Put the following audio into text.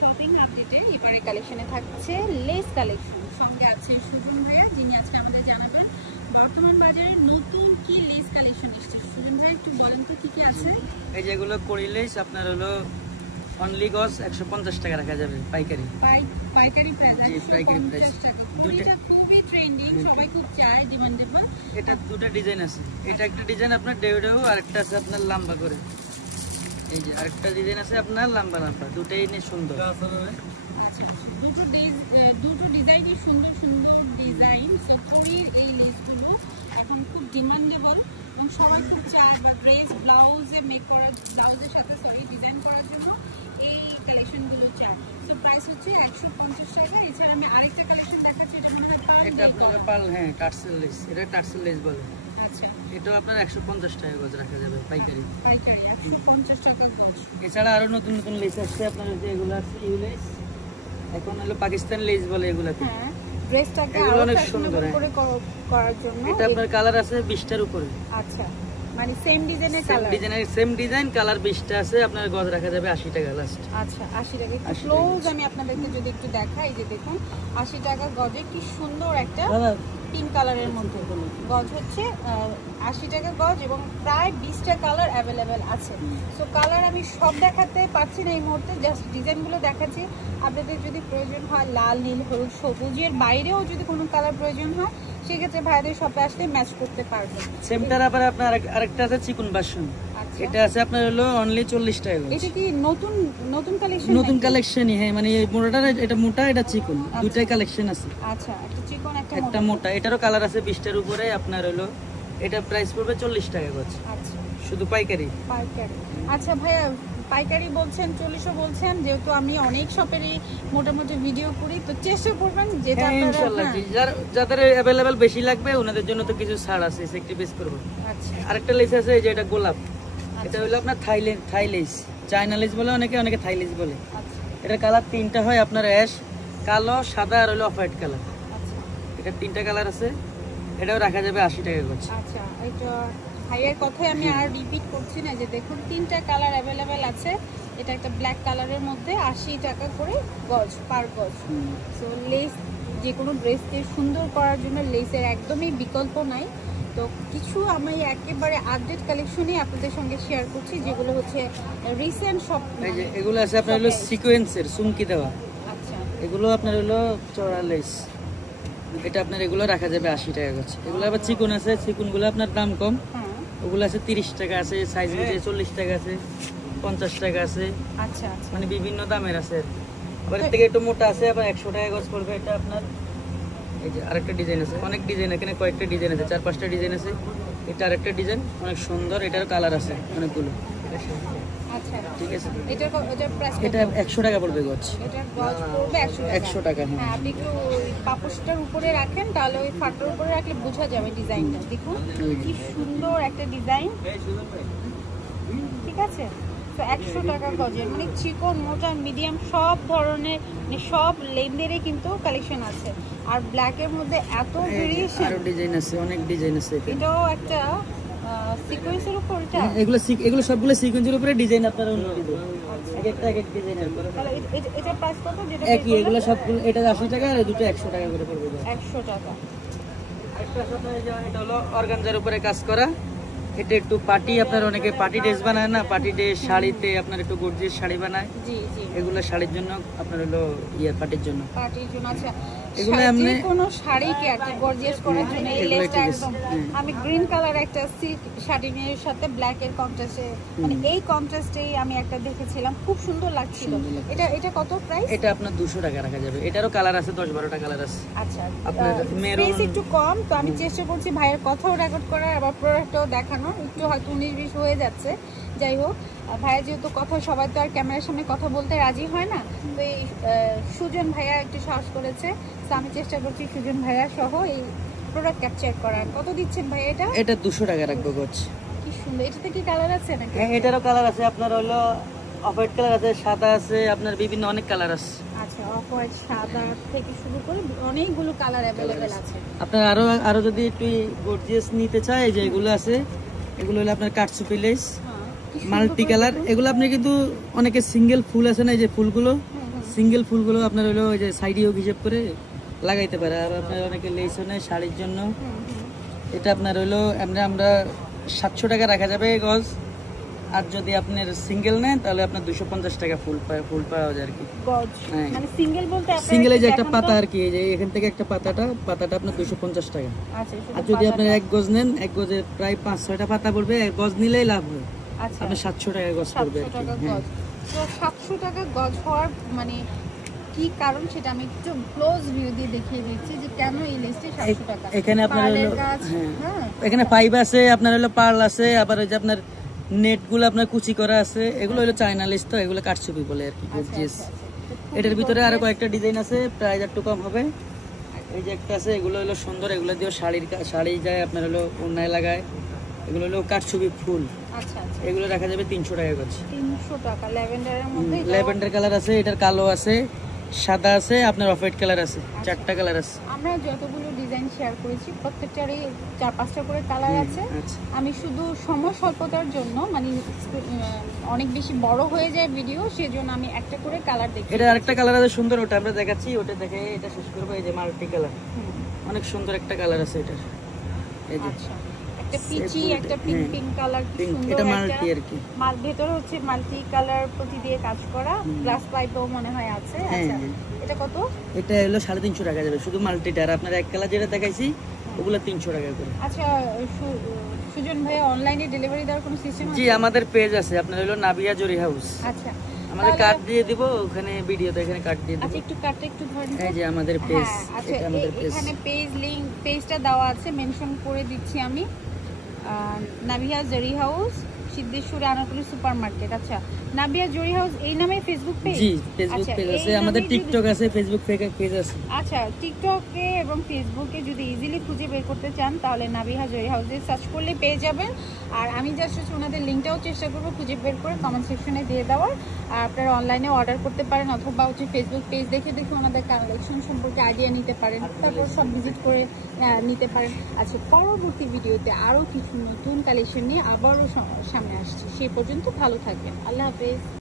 Shopping আপডেটে এবারে কালেকশনে থাকছে লেস কালেকশন। সঙ্গে আছে সুজন ভাইয়া, যিনি আজকে আমাদের জানাবেন বর্তমান বাজারে নতুন কি লেস কালেকশন এসেছে। সুজন ভাই একটু বলেন তো কি কি আছে। এই যেগুলো কড়ি লেস আপনার হলো অনলি গজ 150 টাকা রাখা যাবে পাইকারি। পাইকারি প্রাইস 150 টাকা। দুইটা খুবই ট্রেন্ডিং, সবাই খুব চায়, ডিমান্ডেবল। এটা দুটো ডিজাইন আছে, এটা একটা ডিজাইন আপনার ডেউ আর একটা আছে আপনার লম্বা করে। এই যে আরেকটা ডিজাইন আছে আপনার লম্বা লম্বা, দুটোই নিয়ে সুন্দর। আচ্ছা, দুটো ডিজাইনই সুন্দর সুন্দর ডিজাইন। সো কড়ির এই লেসগুলো এখন খুব ডিমান্ডেবল এবং সবাই খুব চায়, বা ড্রেস ব্লাউজে মেক করার, ব্লাউজের সাথে ডিজাইন করার জন্য এই কালেকশনগুলো চায়। সো প্রাইস হচ্ছে 150 টাকা। এছাড়া আমি আরেকটা কালেকশন দেখাচ্ছি, এটা মনে হয় পার্ল। এটা আপনার পার্ল, হ্যাঁ টার্সেল লেস, এটা টার্সেল লেস বলে। আচ্ছা, এটাও আপনার 150 টাকা গজ রাখা যাবে পাইকারি। 150 টাকা গজ। এছাড়া আরো নতুন নতুন লেস আসছে আপনার, যে এগুলো আছে ইউ লেস, এখন হলো পাকিস্তান লেস বলে এগুলাকে। হ্যাঁ, ড্রেসটাকে আরো অনেক সুন্দর করে করার জন্য। এটা আপনার কালার আছে 20টার উপরে। আচ্ছা, মানে সেম ডিজাইনের কালার, সেম ডিজাইন কালার 20টা আছে। আপনার গজ রাখা যাবে 80 টাকা লাস্ট। আচ্ছা, 80 টাকা। ক্লোজ আমি আপনাদেরকে যদি একটু দেখাই, যে দেখুন 80 টাকা গজে কি সুন্দর একটা পিঙ্ক কালারের মধ্যে গজ হচ্ছে 80 টাকা গজ, এবং প্রায় 20টা কালার অ্যাভেলেবেল আছে। সো কালার আমি সব দেখাতে পারছি না এই মুহূর্তে, জাস্ট ডিজাইনগুলো দেখাচ্ছি। আপনাদের যদি প্রয়োজন হয় লাল, নীল, হলুদ, সবুজের বাইরেও যদি কোনো কালার প্রয়োজন হয়, সেক্ষেত্রে ভাইদের শপে আসলে ম্যাচ করতে পারবেন। সেমটার আবার আপনার আরেকটা আছে চিকন ভার্সন। এটা আছে আপনার হলো অনলি 40 টাকা। এটা কি নতুন কালেকশন? নতুন কালেকশনই, হ্যাঁ, মানে এই মোটাটা, এটা মোটা, এটা চিকন, দুইটাই কালেকশন আছে। আচ্ছা, একটা চিকন একটা মোটা। এটারও কালার আছে 20টার উপরে। আপনার হলো এটা প্রাইস পড়বে 40 টাকা গজ। আচ্ছা, শুধু পাইকারি। আচ্ছা ভাইয়া, পাইকারি বলছেন, 40ও বলছেন, যেহেতু আমি অনেক শপেরই মোটামুটি ভিডিও করি, তো চেষ্টা করবেন যেটা ইনশাআল্লাহ যাদের अवेलेबल বেশি লাগবে ওনাদের জন্য তো কিছু ছাড় আছে, সেক্রিফাইস করব। আচ্ছা, আরেকটা লেস আছে, এই যে এটা গোলাপ। এটা হলো আপনার থাই লেস, চায়না লেস বলে অনেকে থাই লেস বলে। এটার কালার 3টা হয় আপনার, অ্যাশ, কালো, সাদা আর হলো অফ হোয়াইট কালার। এটা 3টা কালার আছে। এটাও রাখা যাবে 80 টাকা গজ। আচ্ছা, এটা ভাইয়ের কথাই আমি আর রিপিট করছি না, যে দেখুন 3টা কালার অ্যাভেলেবেল আছে। এটা একটা ব্ল্যাক কালারের মধ্যে 80 টাকা করে গজ, পার গজ। সো লেস যে কোনো ড্রেসকে সুন্দর করার জন্য লেসের একদমই বিকল্প নাই। তো কিছু আমি একেবারে আপডেট কালেকশনই আপনাদের সঙ্গে শেয়ার করছি, যেগুলো হচ্ছে রিসেন্ট সব। এই যে এগুলো আছে আপনার হলো সিকোয়েন্সের চুমকি দেওয়া। আচ্ছা, এগুলো আপনার হলো চড়া লেস। এটা আপনার এগুলো রাখা যাবে 80 টাকা গজ। এগুলো আবার চিকন আছে, চিকনগুলো আপনার দাম কম। ওগুলো আছে 30 টাকা আছে, সাইজ অনুযায়ী 40 টাকা আছে, 50 টাকা আছে। আচ্ছা, মানে বিভিন্ন দামের আছে। আবার এর থেকে একটু মোটা আছে, আবার 100 টাকা গজ পড়বে। এটা আপনার এই যে আরেকটা ডিজাইন আছে, অনেক ডিজাইন, এখানে কয়েকটা ডিজাইন আছে, 4-5টা ডিজাইন আছে। এটা আরেকটা ডিজাইন, অনেক সুন্দর। এটার কালার আছে অনেকগুলো। আচ্ছা, ঠিক আছে। এটা 100 টাকা পড়বে গজ। এটা গজ পড়বে 100 টাকা। হ্যাঁ, আপনি একটু পাপোশটার উপরে রাখেন, তাহলে ওই ফাটার উপরে রাখলে বোঝা যাবে ডিজাইনটা। দেখুন কি সুন্দর একটা ডিজাইন। ঠিক আছে, তো 100 টাকা গজের, মানে চিকন, মোটা, মিডিয়াম সব ধরনের, মানে সব লেন্থেরই কিন্তু কালেকশন আছে। আর ব্ল্যাকের মধ্যে এত ভেরিয়েশন, আরো ডিজাইন আছে, অনেক ডিজাইন আছে। এটাও একটা সিকোয়েন্সের উপর। এগুলো সবগুলো সিকোয়েন্সের উপরে ডিজাইন, আপনার অন্য ডিজাইন, এক এক ডিজাইন। তাহলে এটা প্রাইস কত? যেটা একই, এগুলো সবগুলো এটা 80 টাকা, আর দুটো 100 টাকা করে পড়বে। 100 টাকা। আরেকটা আছে, এটা হলো অর্গানজার উপরে কাজ করা। এটা একটু পার্টি, আপনার অনেকে পার্টি ড্রেস বানায় না, পার্টি ড্রেস শাড়িতে আপনার একটু গর্জিয়াস শাড়ি বানায়। জি জি, এগুলো শাড়ির জন্য, আপনার হলো পার্টির জন্য। আচ্ছা, এগুলো এমনি কোন শাড়িকে আর কি গর্জিয়াস করার জন্য এই লেসটা একদম। আমি গ্রিন কালার একটা সিল্ক শাড়ির সাথে ব্ল্যাক এর কন্ট্রাস্টে, মানে এই কন্ট্রাস্টেই আমি একটা দেখেছিলাম, খুব সুন্দর লাগছিল। এটা কত প্রাইস? এটা আপনার 200 টাকা রাখা যাবে। এটারও কালার আছে 10-12টা কালার আছে। আচ্ছা, আপনার মেরুন একটু কম, তো আমি চেষ্টা করছি ভাইয়ের কথাও রেকর্ড করার, আবার প্রোডাক্টও দেখানো। একটু হয়তো 19-20 হয়ে যাচ্ছে, যাই হোক। ভাইয়া যেহেতু কথা, সবাই তো আর ক্যামেরার সামনে কথা বলতে রাজি হয় না, তো এই সুজন ভাইয়া একটু সাহস করেছে, তো আমি চেষ্টা করছি সুজন ভাইয়া সহ এই প্রোডাক্ট ক্যাপচার করার। কত দিচ্ছেন ভাইয়া এটা? এটা 200 টাকা রাখবো গজ। কি সুন্দর। এটাতে কি কালার আছে নাকি? হ্যাঁ, এটারও কালার আছে, আপনার হলো অফ হোয়াইট কালার আছে, সাদা আছে, আপনার বিভিন্ন অনেক কালার আছে। আচ্ছা, অফ হোয়াইট, সাদা থেকে শুরু করে অনেকগুলো কালার অ্যাভেলেবেল আছে। আপনার আরো যদি একটু গর্জিয়াস নিতে চায়, যে এগুলো আছে, এগুলো হলো আপনার কাটসুপি লেস, মাল্টি কালার। এগুলো আপনি কিন্তু অনেকে সিঙ্গেল ফুল আছে না, এই যে ফুলগুলো সিঙ্গেল ফুলগুলো আপনার হলো ওই যে সাইডে হুক হিসেব করে লাগাইতে পারে। আর আপনার অনেকে লেসও নেয় শাড়ির জন্য। এটা আপনার হলো আমরা 700 টাকা রাখা যাবে গজ। আর যদি আপনার সিঙ্গেল নেন তাহলে আপনার 250 টাকা ফুল পাওয়া যায় আর কি গজ। মানে সিঙ্গেল বলতে আপনারা সিঙ্গেলে যে একটা পাতা আর কি, এই যে এখান থেকে একটা পাতাটা আপনার 250 টাকা। আচ্ছা, আর যদি আপনি এক গজ নেন, এক গজে প্রায় 5-6টা পাতা পড়বে, এক গজ নিলেই লাভ হয়। আচ্ছা, আপনি 700 টাকা গজ পড়বে আর 700 কি। টাকা গজ। তো 700 টাকা গজ হওয়ার মানে কি কারণ সেটা আমি একটু ক্লোজ ভিউ দিয়ে দেখিয়ে দিচ্ছি যে কেন এই লিস্টে 700 টাকা। এখানে আপনার হলো পার্লের গাছ, হ্যাঁ এখানে পাইপ আছে, আপনার হলো পার্ল আছে, আবার ওই যে আপনার নেটগুলো আপনার কুচি করা আছে, এগুলো হলো চায়না লেস, তো এগুলো কাটছবি বলে আর কি। এটার ভিতরে আরো কয়েকটা ডিজাইন আছে, প্রাইস একটু কম হবে। এই যে একটা আছে, এগুলো হলো সুন্দর, এগুলো দিয়ে শাড়ি যায় আপনার হলো ওড়নায় লাগায়। এগুলো হলো কাটছবি ফুল। আচ্ছা আচ্ছা, এগুলো রাখা যাবে 300 টাকা গজ। 300 টাকা। ল্যাভেন্ডারের মধ্যে ল্যাভেন্ডার কালার আছে, এটার কালো আছে, সাদা আছে, আপনার অফ হোয়াইট কালার আছে, 4টা কালার আছে। আমরা যতগুলো ডিজাইন শেয়ার করেছি প্রত্যেকটারই 4-5টা করে কালার আছে। আমি শুধু সময় স্বল্পতার জন্য মানে অনেক বেশি বড় হয়ে যায় ভিডিও, সেজন্য আমি একটা করে কালার দেখি। এটা আরেকটা কালার আছে সুন্দর, ওটা আমরা দেখাচ্ছি, ওটা দেখে এটা শেষ করবো। এই যে মাল্টি কালার, অনেক সুন্দর একটা কালার আছে এটা। এই যে একটা পিচি, একটা পিঙ্ক পিঙ্ক কালার, কি সুন্দর। এটা মাল্টি আর কি, ভেতরে হচ্ছে মাল্টি কালার প্রতি দিয়ে কাজ করা, গ্লাস পাইপও মনে হয় আছে। আচ্ছা, এটা কত? এটা হলো 350 টাকা যাবে শুধু মাল্টিটা। আর আপনার এক কালার যেটা দেখাইছি ওগুলো 300 টাকা করে। আচ্ছা সুজন ভাই, অনলাইনে ডেলিভারি দেওয়ার কোনো সিস্টেম আছে? জি, আমাদের পেজ আছে, আপনার হলো নাবিয়া জরি হাউস। আচ্ছা, আমাদের কার্ড দিয়ে দিব ওখানে, ভিডিওতে এখানে কার্ড দিয়ে দিব। আচ্ছা, একটু কার্ডটা একটু ধরেন। এই যে আমাদের পেজ, আচ্ছা, এটা আমাদের পেজ। এখানে পেজ লিংক, পেজটা দেওয়া আছে, মেনশন করে দিচ্ছি আমি। Nabia Zari house, Siddheswari Anarkali super market. আচ্ছা, নাবিয়া জরি হাউস এই নামে ফেসবুক পেজ? জি, ফেসবুক পেজ আছে, আমাদের টিকটক আছে, ফেসবুক পেজ আছে। আচ্ছা, টিকটকে এবং ফেসবুকে যদি ইজিলি খুঁজে বের করতে চান তাহলে নাবিয়া জরি হাউসে সার্চ করলে পেয়ে যাবেন। আর আমি জাস্ট হচ্ছে ওনাদের লিঙ্কটাও চেষ্টা করবো খুঁজে বের করে কমেন্ট সেকশনে দিয়ে দেওয়ার। আর আপনারা অনলাইনে অর্ডার করতে পারেন, অথবা হচ্ছে ফেসবুক পেজ দেখে ওনাদের কালেকশন সম্পর্কে আইডিয়া নিতে পারেন, তারপর সব ভিজিট করে নিতে পারেন। আচ্ছা, পরবর্তী ভিডিওতে আরও কিছু নতুন কালেকশন নিয়ে আবারও সামনে আসছি। সেই পর্যন্ত ভালো থাকবেন। আল্লাহ হাফেজ।